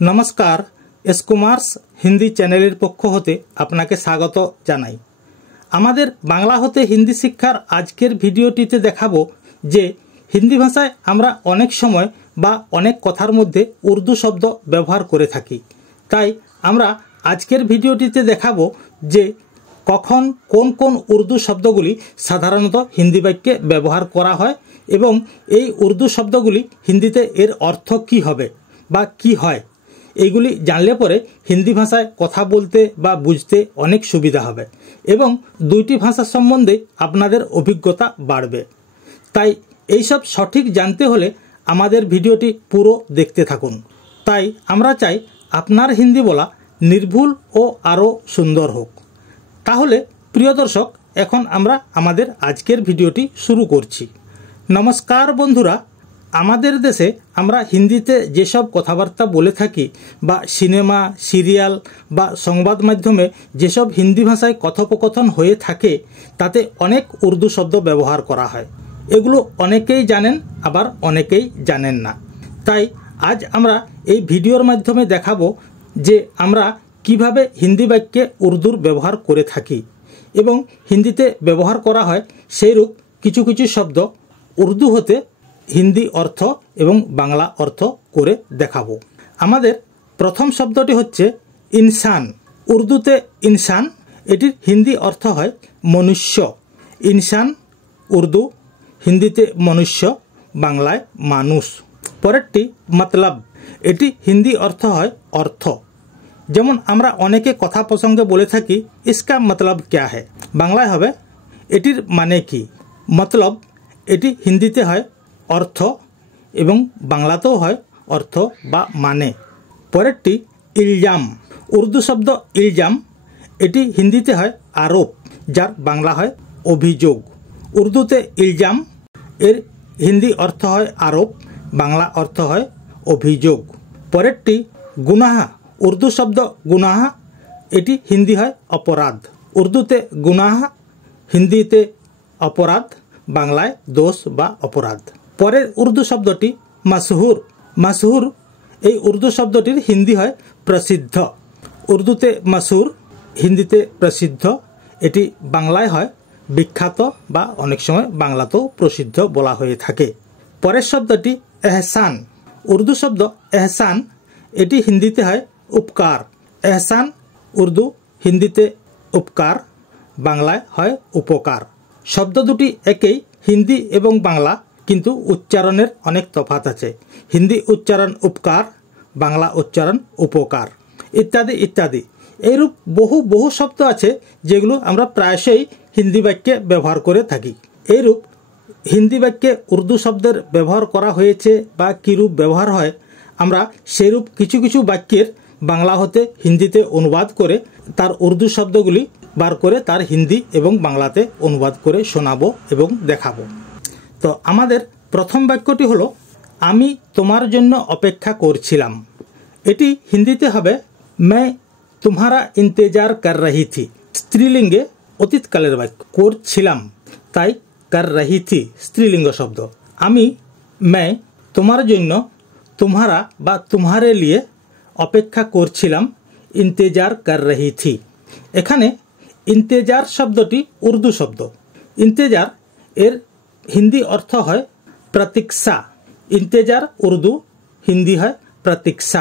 नमस्कार S Kumars Hindi channel पक्ष होते आपनाके स्वागत जानाई। आमादेर बांगला होते हिंदी शिक्षार आजकेर भिडियोटीते देखाबो जे हिंदी भाषाय आमरा अनेक समय बा अनेक कथार मध्य उर्दू शब्द व्यवहार करे थाकी। ताई आमरा आजकेर भिडियोटीते देखाबो जे कखन कोन कोन उर्दू शब्दगुली साधारणत हिंदी वाक्ये व्यवहार करा हय एबं एई उर्दू शब्दगुली हिंदीते एर अर्थ कि हबे बा कि हय एगुली जानले परे हिंदी भाषाय कथा बोलते बा बुझते अनेक सुविधा हबे एवं दुईटी भाषा सम्बन्धे आपनादेर अभिज्ञता बाड़बे। ताई एई सब सठिक जानते होले आमादेर भिडियोटी पुरो देखते थाकुन। ताई आमरा चाই आपनार हिंदी बोला निर्भुल ओ आरो सुंदर होक। ताहले प्रिय दर्शक एखन आमरा आमादेर आजकेर भिडियोटी शुरू करछि। नमस्कार बंधुरा, आमादेर देशे आमरा हिंदीते जेसब कथाबार्ता बोले थाकी बा सिनेमा सिरियाल बा संबाद माध्यमे जेसब हिंदी भाषाय कथोपकथन हये थाके ताते अनेक उर्दू शब्द व्यवहार करा हय। एगुलो अनेकेई जानेन आबार अनेकेई जानेन ना। ताई आज आमरा एई भिडियोर माध्यमे देखाबो जे आमरा किभाबे हिंदी वाक्ये उर्दूर व्यवहार करे थाकी एबं हिंदीते व्यवहार करा हय सेइरूप किछु किछु शब्द उर्दू होते हिंदी अर्थ एवं बांगला अर्थ करे देखाबो। आमादेर प्रथम शब्दटी होच्छे इनसान। उर्दूते इनसान एटिर हिंदी अर्थ हय मनुष्य। इनसान उर्दू, हिंदीते मनुष्य, बांगलाय मानुष। परेरटी मतलब, एटी हिंदी अर्थ हय अर्थ। जेमन आमरा अनेके कथा प्रसंगे बोले थाकी इसका मतलब क्या है, बांगलाय हबे एटिर माने कि। मतलब एटी हिंदीते हय अर्थ एवं बांगलातेও হয় अर्थ बा माने। परेरटी इल्जाम। उर्दू शब्द इल्जाम एटी हिंदीते है आरोप जार बांगला है अभियोग। उर्दूते इल्जाम एर हिंदी अर्थ है आरोप, बांगला अर्थ है अभियोग। परेरटी गुनाह। उर्दू शब्द गुनाह एटी हिंदी है अपराध। उर्दूते गुनाह, हिंदीते अपराध, बांगलाय दोष बा अपराध। परेर उर्दू शब्दटी मशहूर। मशहूर এই उर्दू शब्दটির हिंदी है प्रसिद्ध। उर्दूते मशहूर, हिंदीते प्रसिद्ध, एटी बांगलाय है विख्यात बा अनेक समय बांगलातेও प्रसिद्ध बला হয়ে থাকে। परेर शब्दटी एहसान। उर्दू शब्द एहसान एटी हिंदीते है उपकार। एहसान उर्दू, हिंदीते उपकार, बांगलाय है उपकार। शब्द दुटी एकेই हिंदी एवं बांगला, किन्तु उच्चारणेर अनेक तफात आछे। हिंदी उच्चारण उपकार, बांगला उच्चारण उपकार इत्यादि इत्यादि। एरूप बहु बहु शब्द आछे जेगुलो आमरा प्रायशई हिंदी वाक्ये व्यवहार करे थाकी। एरूप हिंदी वाक्ये उर्दू शब्देर व्यवहार करा हयेछे बा कि रूप व्यवहार हय आमरा सेरूप किछु किछु वाक्येर बांगला होते हिंदीते अनुवाद करे तार उर्दू शब्दगुली बार करे तार हिंदी एवं बांगलाते अनुवाद करे शोनाबो एवं देखाबो। तो आमादेर प्रथम वाक्यटी हलो आमी तोमार जन्य अपेक्षा करछिलाम। एटी हिंदीते हबे मैं तुम्हारा इंतजार कर रही थी। स्त्रीलिंगे अतीतकालेर वाक्य, करछिलाम ताई कर रही थी स्त्रीलिंग शब्द। आमी मैं तोमार जन्य तुम्हारा बा तुम्हारे लिए अपेक्षा करछिलाम, इंतजार कर रही थी। एखाने इंतजार शब्दटी उर्दू शब्द। इंतजार एर हिंदी अर्थ है प्रतीक्षा। इंतजार उर्दू, हिंदी है प्रतीक्षा।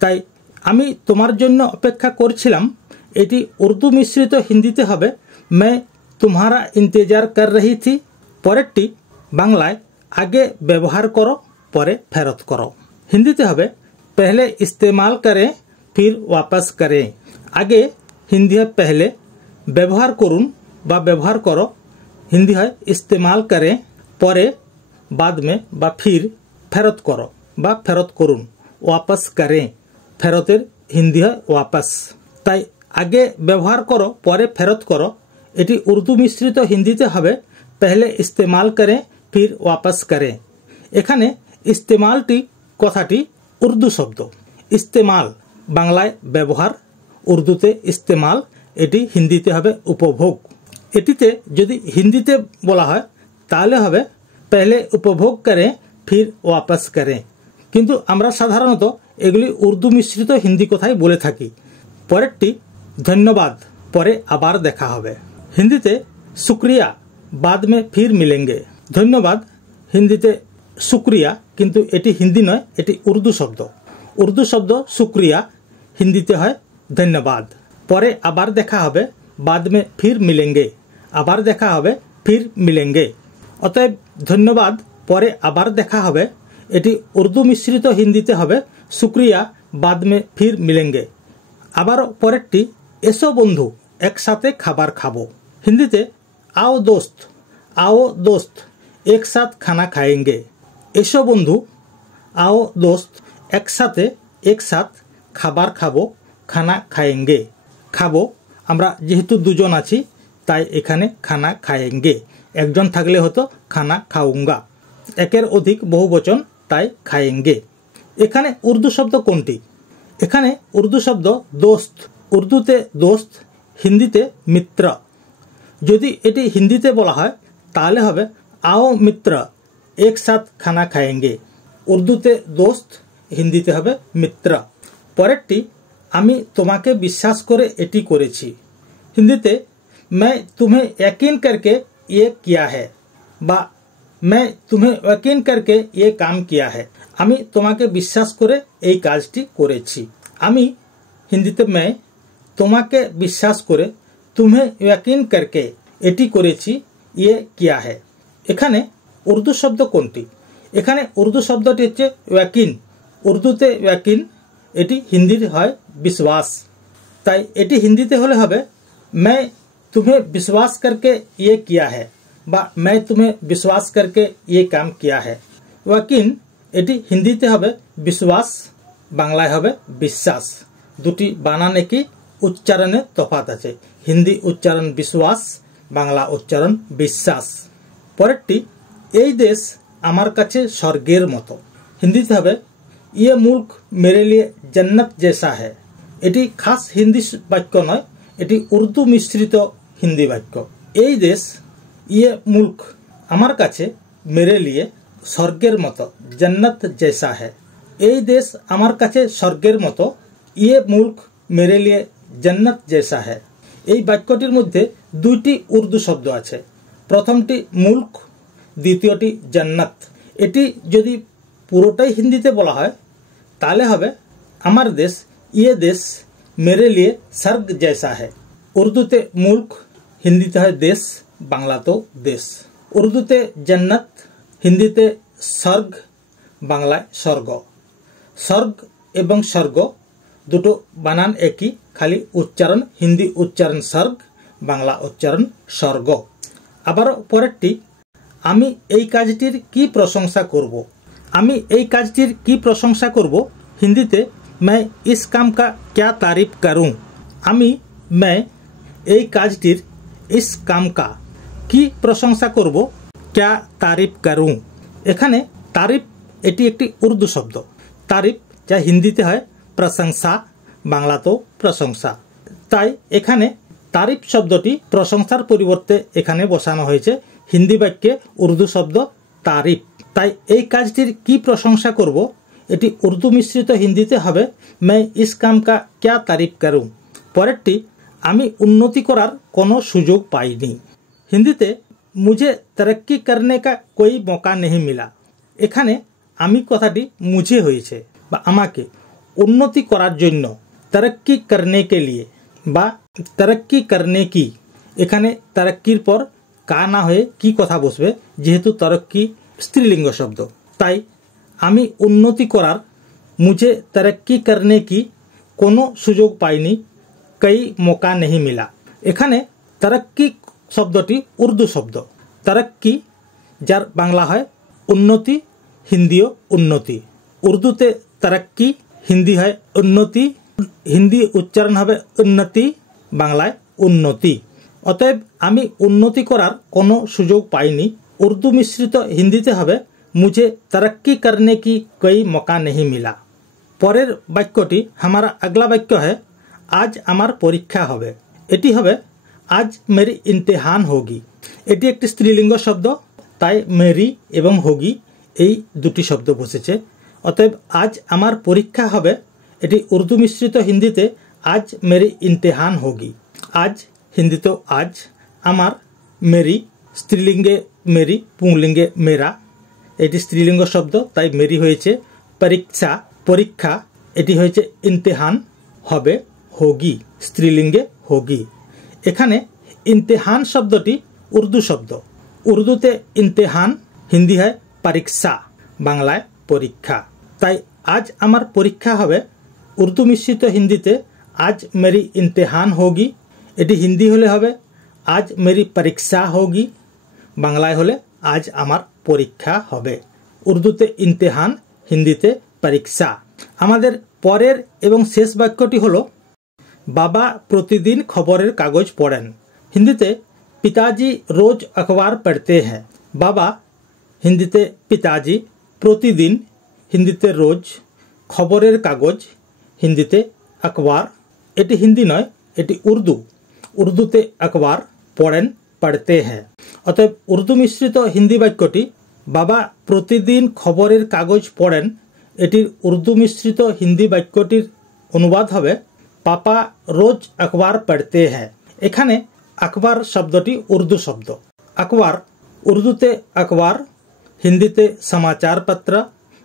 ताई आमी तोमार जन्य अपेक्षा करछिलाम एटी उर्दू मिश्रित हिंदीते हबे मैं तुम्हारा इंतजार कर रही थी। परेरटी बांगलाय आगे व्यवहार करो परे फेरत करो। हिंदीते हबे पहले इस्तेमाल करें फिर वापस करें। आगे हिंदी है पहले, व्यवहार करुन बा व्यवहार करो, हिंदी है इस्तेमाल करें, परे बाद में बा फिर फेरत करो बा फेरत करुन, वापस करें, फेरतेर हिंदी है वापस। ताई आगे व्यवहार करो परे फेरत करो एटी उर्दू मिश्रित हिंदीते हबे पहले इस्तेमाल करें फिर वापस करें। एखाने इस्तेमालटी कथाटी उर्दू शब्द। इस्तेमाल बांगलाय व्यवहार, उर्दूते इस्तेमाल एटी हिंदीते हबे उपभोग। एटीते यदि हिंदीते बोला है ताहले हबे पहले उपभोग करें फिर वापस करें। কিন্তু আমরা সাধারণত এগুলি উর্দু মিশ্রিত হিন্দি কথাই বলে থাকি। পরেরটি ধন্যবাদ, পরে আবার দেখা হবে। হিন্দিতে শুক্রিয়া, বাদ মে ফির মিলেঙ্গে। ধন্যবাদ হিন্দিতে শুক্রিয়া, কিন্তু এটি হিন্দি নয়, এটি উর্দু শব্দ। উর্দু শব্দ শুক্রিয়া, হিন্দিতে হয় ধন্যবাদ। পরে আবার দেখা হবে, বাদ মে ফির মিলেঙ্গে। আবার দেখা হবে, ফির মিলেঙ্গে। অতএব ধন্যবাদ পরে আবার দেখা হবে, এটি উর্দু মিশ্রিত হিন্দিতে হবে শুক্রিয়া, বাদ মে ফির মিলেঙ্গে। আবার পরেরটি এসো বন্ধু, একসাথে খাবার খাবো। হিন্দিতে आओ दोस्त एक साथ खाना खाएंगे। एसो बंधु, आओ दोस्त एक साथ खाबार खाबो, खाना खाएंगे। खाबो আমরা যেহেতু দুজন আছি তাই এখানে খানা খাएंगे। একজন থাকলে হতো খানা খাউঙ্গা। একের অধিক বহুবচন তাই খাएंगे। এখানে উর্দু শব্দ কোনটি? এখানে উর্দু শব্দ দোস্ত। উর্দুতে দোস্ত, হিন্দিতে মিত্র। যদি এটি হিন্দিতে বলা হয় তাহলে হবে आओ मित्र एक साथ खाना खाएंगे। উর্দুতে দোস্ত, হিন্দিতে হবে মিত্র। পরেরটি আমি তোমাকে বিশ্বাস করে এটি করেছি। হিন্দিতে मैं तुम्हें यकीन करके ये किया है বা मैं तुम्हें यकीन करके ये काम किया है। আমি তোমাকে বিশ্বাস করে এই কাজটি করেছি। আমি হিন্দিতে मैं, তোমাকে বিশ্বাস করে तुम्हें यकीन करके এটি করেছি, ये किया है। এখানে উর্দু শব্দ কোনটি? এখানে উর্দু শব্দটি হচ্ছে यकीन। উর্দুতে यकीन, এটি হিন্দিতে হয় বিশ্বাস। তাই এটি হিন্দিতে হলে হবে मैं तुम्हें विश्वास करके ये किया है বা मैं तुम्हें विश्वास करके ये काम किया है। यकीन এটি হিন্দিতে হবে বিশ্বাস, বাংলায় হবে বিশ্বাস। দুটি বানানে কি উচ্চারণে তফাৎ আছে। হিন্দি উচ্চারণ বিশ্বাস, বাংলা উচ্চারণ বিশ্বাস। পরেরটি এই দেশ আমার কাছে স্বর্গের মতো। হিন্দিতে হবে ये मुल्क मेरे लिए जन्नत जैसा है। এটি খাস হিন্দি বাক্য নয়, এটি উর্দু মিশ্রিত হিন্দি বাক্য। এই দেশ ये मुल्क আমার কাছে मेरे लिए স্বর্গের মতো जन्नत जैसा है। এই দেশ আমার কাছে স্বর্গের মতো ये मुल्क मेरे लिए जन्नत जैसा है। এই বাক্যটির মধ্যে দুইটি উর্দু শব্দ আছে। প্রথমটি মুল্ক, দ্বিতীয়টি জান্নাত। এটি যদি পুরোটাই হিন্দিতে বলা হয় তাহলে হবে আমার দেশ ये देश मेरे लिए स्वर्ग जैसा है। উর্দুতে মুল্ক, হিন্দিতে হয় দেশ, বাংলাতেও দেশ। উর্দুতে জান্নাত, হিন্দিতে স্বর্গ, বাংলায় স্বর্গ। স্বর্গ এবং স্বর্গ দুটো বানান একই, খালি উচ্চারণ হিন্দি উচ্চারণ স্বর্গ, বাংলা উচ্চারণ স্বর্গ। আবার পরেরটি আমি এই কাজটির কি প্রশংসা করব। আমি এই কাজটির কি প্রশংসা করব, হিন্দিতে मैं इस काम का क्या तारीफ करूं। मैं এই কাজটির इस काम का কি প্রশংসা করব, क्या तारीफ करूं। এখানে তারিফ এটি একটি উর্দু শব্দ। তারিফ যা হিন্দিতে হয় প্রশংসা, বাংলাতেও প্রশংসা। তাই এখানে তারিফ শব্দটি প্রশংসার পরিবর্তে এখানে বসানো হয়েছে হিন্দি বাক্যে উর্দু শব্দ তারিফ। তাই এই কাজটির কি প্রশংসা করব, এটি উর্দু মিশ্রিত হিন্দিতে হবে मैं इस काम का क्या तारीफ करूं। পরেরটি আমি উন্নতি করার কোনো সুযোগ পাইনি। হিন্দিতে मुझे तरक्की करने का कोई मौका नहीं मिला। এখানে আমি কথাটি মুঝে হয়েছে বা আমাকে উন্নতি করার জন্য, तरक्की करने के लिए বা तरक्की करने की। এখানে तरक्कीর পর কা না হয়ে কি কথা বসবে, যেহেতু तरक्की স্ত্রীলিঙ্গ শব্দ। তাই আমি উন্নতি করার, मुझे तरक्की करने की কোনো সুযোগ পাইনি, कई मौका नहीं मिला। এখানে तरक्की শব্দটি উর্দু শব্দ। तरक्की যার বাংলা হয় উন্নতি, হিন্দিও উন্নতি। উর্দুতে तरक्की, হিন্দি হয় উন্নতি, হিন্দি উচ্চারণ হবে উন্নতি, বাংলায় উন্নতি। অতএব আমি উন্নতি করার কোনো সুযোগ পাইনি। উর্দু মিশ্রিত হিন্দিতে হবে मुझे तरक्की करने की कोई मौका नहीं मिला। পরের বাক্যটি हमारा अगला বাক্য है आज আমার পরীক্ষা হবে। এটি হবে आज मेरी इम्तिहान होगी। এটি একটি স্ত্রীলিঙ্গ শব্দ, তাই মেরি এবং হোগি এই দুটি শব্দ বসেছে। অতএব আজ আমার পরীক্ষা হবে এটি উর্দু মিশ্রিত হিন্দিতে আজ মেরি ইমতিহান হোগি। আজ হিন্দিতে আজ, আমার, মেরি স্ত্রীলিঙ্গে মেরি, পুংলিঙ্গে মেরা, এটি স্ত্রীলিঙ্গ শব্দ তাই মেরি হয়েছে। পরীক্ষা পরীক্ষা এটি হয়েছে ইমতিহান, হবে হোগি স্ত্রীলিঙ্গে হোগি। এখানে ইমতিহান শব্দটি উর্দু শব্দ। উর্দুতে ইমতিহান, হিন্দি হয় পরীক্ষা, বাংলায় পরীক্ষা। তাই আজ আমার পরীক্ষা হবে উর্দু মিশ্রিত হিন্দিতে আজ মেরি ইমতিহান হোগি, এটি হিন্দি হলে হবে আজ মেরি পরীক্ষা হোগি, বাংলায় হলে আজ আমার পরীক্ষা হবে। উর্দুতে ইমতিহান, হিন্দিতে পরীক্ষা। আমাদের পরের এবং শেষ বাক্যটি হলো বাবা প্রতিদিন খবরের কাগজ পড়েন। হিন্দিতে পিতাজি রোজ अखबार पढ़ते हैं। বাবা হিন্দিতে পিতাজি, প্রতিদিন হিন্দিতে রোজ, খবরের কাগজ হিন্দিতে अखबार, এটি হিন্দি নয়, এটি উর্দু। উর্দুতে अखबार পড়েন, পড়তে হ্যাঁ। অতএব উর্দু মিশ্রিত হিন্দি বাক্যটি বাবা প্রতিদিন খবরের কাগজ পড়েন, এটির উর্দু মিশ্রিত হিন্দি বাক্যটির অনুবাদ হবে পাপা রোজ अखबार पढ़ते हैं। এখানে अखबार শব্দটি উর্দু শব্দ। अखबार উর্দুতে अखबार, হিন্দিতে সমাচার পত্র,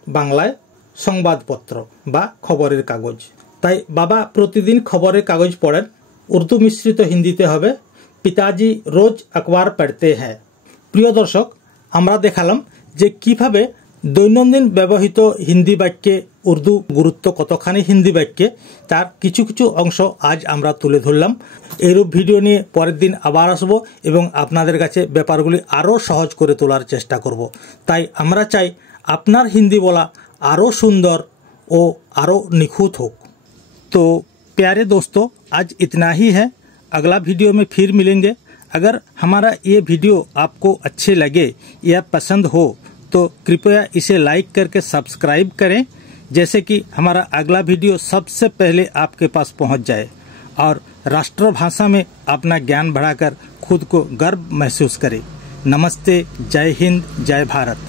বাংলায় সংবাদপত্র বা খবরের কাগজ। তাই বাবা প্রতিদিন খবরের কাগজ পড়েন, উর্দু মিশ্রিত হিন্দিতে হবে পিতাজি রোজ अखबार पढ़ते हैं। প্রিয় দর্শক, আমরা দেখালাম যে কিভাবে দৈনন্দিন ব্যবহৃত হিন্দি বাক্যে উর্দু গুরুত্ব কতখানি হিন্দি বাক্যে তার কিছু কিছু অংশ আজ আমরা তুলে ধরলাম। এইরূপ ভিডিও নিয়ে পরের দিন আবার আসব এবং আপনাদের কাছে ব্যাপারগুলি আরও সহজ করে তোলার চেষ্টা করব। তাই আমরা চাই আপনার হিন্দি বলা আরও সুন্দর ও আরও निखुत हो। तो प्यारे दोस्तों, आज इतना ही है। अगला वीडियो में फिर मिलेंगे। अगर हमारा ये वीडियो आपको अच्छे लगे या पसंद हो तो कृपया इसे लाइक करके सब्सक्राइब करें, जैसे कि हमारा अगला वीडियो सबसे पहले आपके पास पहुंच जाए और राष्ट्रभाषा में अपना ज्ञान बढ़ाकर खुद को गर्व महसूस करें। नमस्ते, जय हिंद, जय भारत।